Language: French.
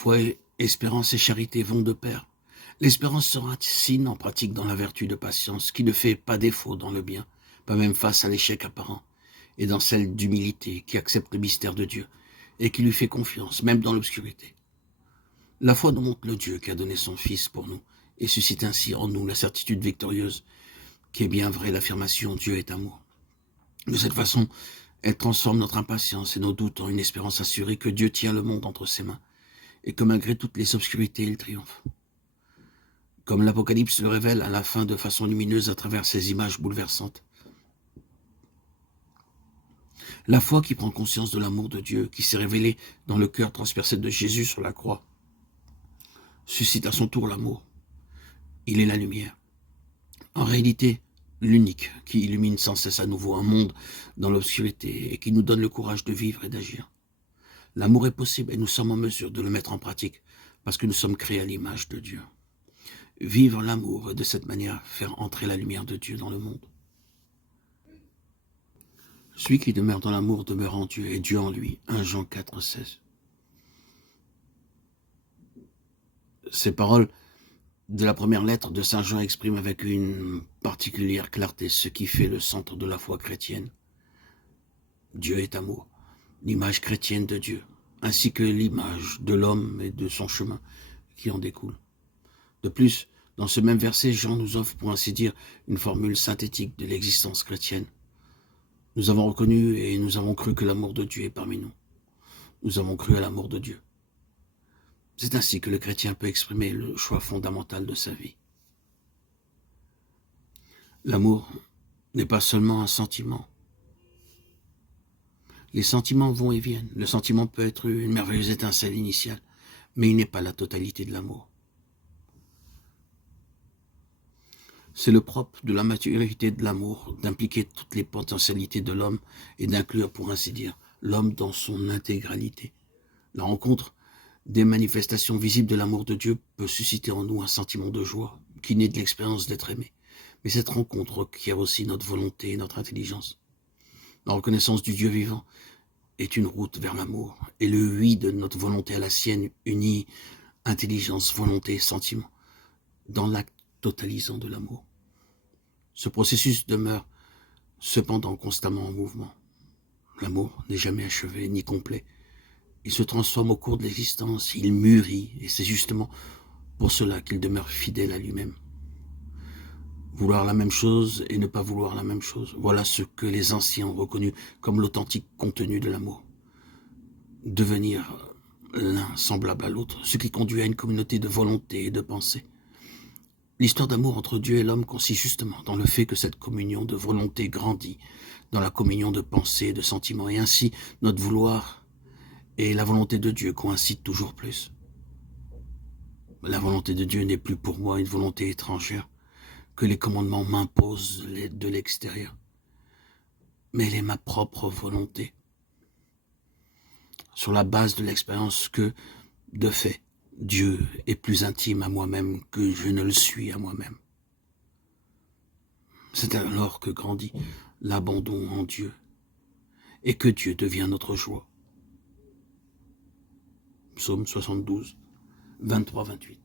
Foi, espérance et charité vont de pair. L'espérance sera signe en pratique dans la vertu de patience, qui ne fait pas défaut dans le bien, pas même face à l'échec apparent, et dans celle d'humilité, qui accepte le mystère de Dieu, et qui lui fait confiance, même dans l'obscurité. La foi nous montre le Dieu qui a donné son Fils pour nous, et suscite ainsi en nous la certitude victorieuse, qui est bien vraie l'affirmation « Dieu est amour ». De cette façon, elle transforme notre impatience et nos doutes en une espérance assurée que Dieu tient le monde entre ses mains, et que malgré toutes les obscurités, il triomphe. Comme l'Apocalypse le révèle à la fin de façon lumineuse à travers ces images bouleversantes. La foi qui prend conscience de l'amour de Dieu, qui s'est révélé dans le cœur transpercé de Jésus sur la croix, suscite à son tour l'amour. Il est la lumière. En réalité, l'unique qui illumine sans cesse à nouveau un monde dans l'obscurité et qui nous donne le courage de vivre et d'agir. L'amour est possible et nous sommes en mesure de le mettre en pratique parce que nous sommes créés à l'image de Dieu. Vivre l'amour et de cette manière faire entrer la lumière de Dieu dans le monde. Celui qui demeure dans l'amour demeure en Dieu et Dieu en lui. 1 Jean 4, 16. Ces paroles de la première lettre de Saint Jean expriment avec une particulière clarté ce qui fait le centre de la foi chrétienne. Dieu est amour, l'image chrétienne de Dieu, ainsi que l'image de l'homme et de son chemin qui en découle. De plus, dans ce même verset, Jean nous offre, pour ainsi dire, une formule synthétique de l'existence chrétienne. Nous avons reconnu et nous avons cru que l'amour de Dieu est parmi nous. Nous avons cru à l'amour de Dieu. C'est ainsi que le chrétien peut exprimer le choix fondamental de sa vie. L'amour n'est pas seulement un sentiment. Les sentiments vont et viennent. Le sentiment peut être une merveilleuse étincelle initiale, mais il n'est pas la totalité de l'amour. C'est le propre de la maturité de l'amour, d'impliquer toutes les potentialités de l'homme et d'inclure, pour ainsi dire, l'homme dans son intégralité. La rencontre des manifestations visibles de l'amour de Dieu peut susciter en nous un sentiment de joie qui naît de l'expérience d'être aimé. Mais cette rencontre requiert aussi notre volonté et notre intelligence. La reconnaissance du Dieu vivant est une route vers l'amour, et le oui de notre volonté à la sienne unit intelligence, volonté et sentiment dans l'acte totalisant de l'amour. Ce processus demeure cependant constamment en mouvement. L'amour n'est jamais achevé ni complet. Il se transforme au cours de l'existence, il mûrit, et c'est justement pour cela qu'il demeure fidèle à lui-même. Vouloir la même chose et ne pas vouloir la même chose, voilà ce que les anciens ont reconnu comme l'authentique contenu de l'amour. Devenir l'un semblable à l'autre, ce qui conduit à une communauté de volonté et de pensée. L'histoire d'amour entre Dieu et l'homme consiste justement dans le fait que cette communion de volonté grandit dans la communion de pensée et de sentiments, et ainsi notre vouloir et la volonté de Dieu coïncident toujours plus. La volonté de Dieu n'est plus pour moi une volonté étrangère que les commandements m'imposent de l'extérieur, mais elle est ma propre volonté, sur la base de l'expérience que, de fait, Dieu est plus intime à moi-même que je ne le suis à moi-même. C'est alors que grandit l'abandon en Dieu et que Dieu devient notre joie. Psaume 72, 23-28.